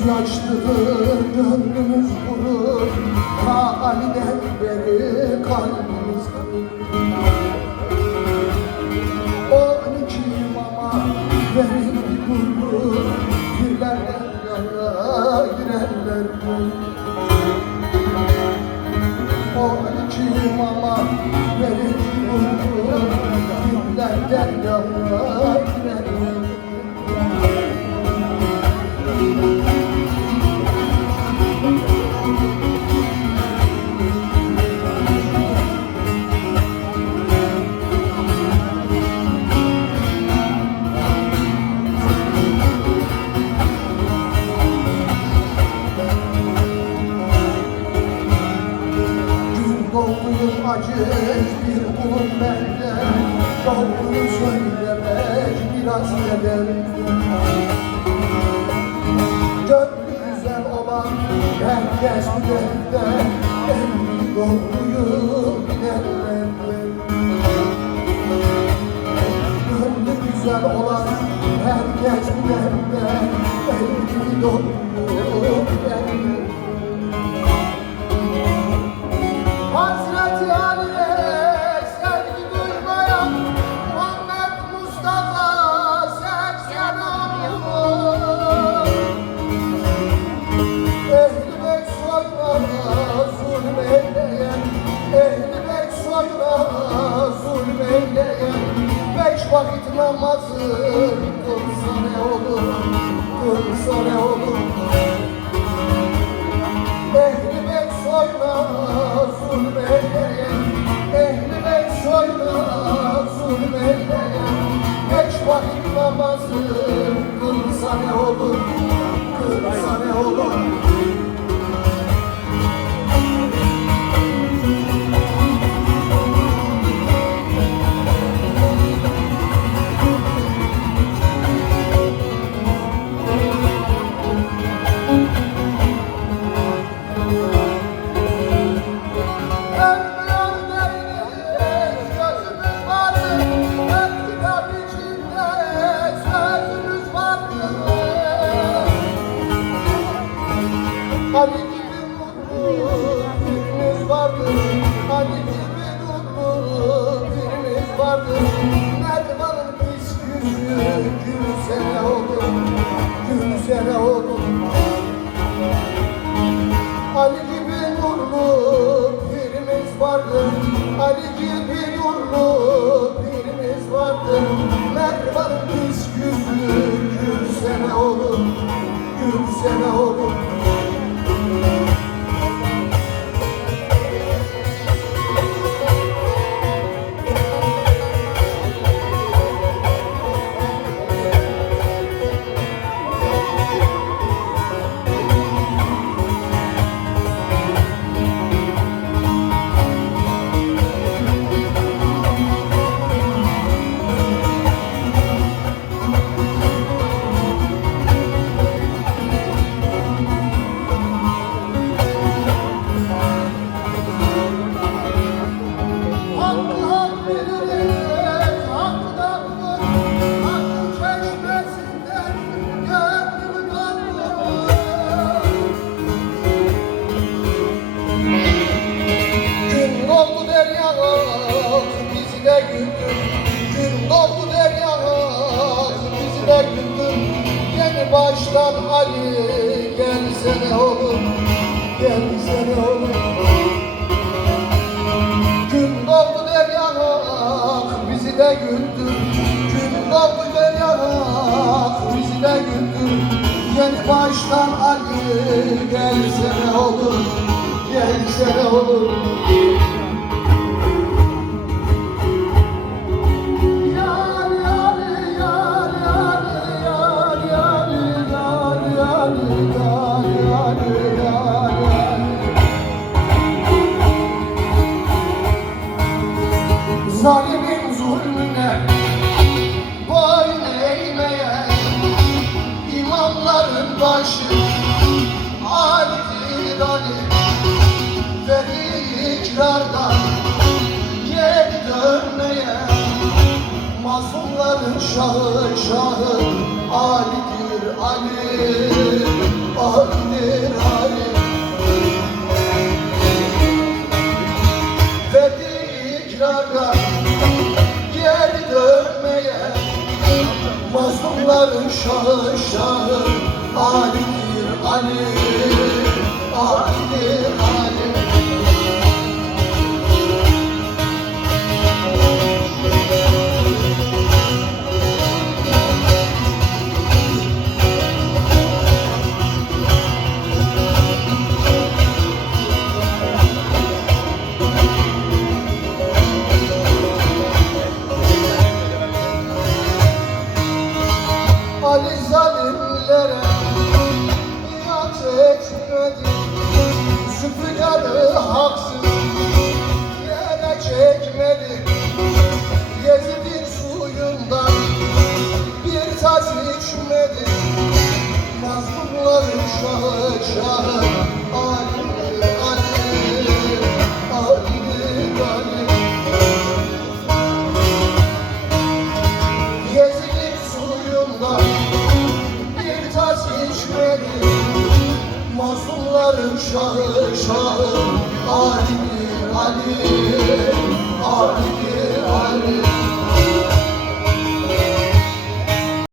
Gözyaşlıdır gönlümüz vurur, ta Ali'den beri kalbimiz o 12 imama verildi gurur, pirlerden yana girerler o 12 imama verildi gurur, pirlerden yana girerler. Doğduğum aciz bir kulum bende, doğduğunu söylemek biraz keder. Gönlü güzel olan herkes bilir, en doğruyu bilerler. Gönlü güzel olan herkes bilir, en doğruyu bilerler. Hazreti Ali'ye sevgi duymayan Muhammed Mustafa 80 olur. Ehl-i Beyt soyuna zulmeyleyen, Ehl-i Beyt soyuna zulmeyleyen, 5 vakit namazı kılsa ne olur, kılsa ne olur. Ehl-i Beyt soyuna zulmeyleyen, Ehl-i Beyt soyuna zulmeyleyen, 5 vakit namazı kılsa ne olur, kılsa ne olur. Ali gibi mutlu birimiz vardır, Ali gibi mutlu birimiz vardır. Mervan'ın pis yüzü gülse ne olur, gülse ne olur. Ali gibi nurlu birimiz vardır, Ali gibi nurlu birimiz vardır. Mervan'ın pis yüzü gülse ne olur, gülse ne olur. Gün doğdu deryalar bizi de güldür. Yeni baştan Ali gelse ne olur, gelse ne olur. Gün doğdu deryalar bizi de güldür. Gün doğdu deryalar bizi de güldür. Yeni baştan Ali gelse ne olur, gelse ne olur. Zalimin zulmüne boyun eğmeye, imamların başı Ali'dir Ali, veri ikrardan geri dönmeye, mazlumların şahı Ali'dir Ali. şahı şahı Ali'dir Ali, Ali'dir Ali. Ali zalimlere biat etmedi, Zülfikar'ı haksız yere çekmedi. Yezid'in suyundan bir tas içmedi, mazlumların şahı şahı Ali, Ali, Ali, Ali. Yezid'in suyundan bir tas içmedi, mazlumların şahı şahı Ali, Ali.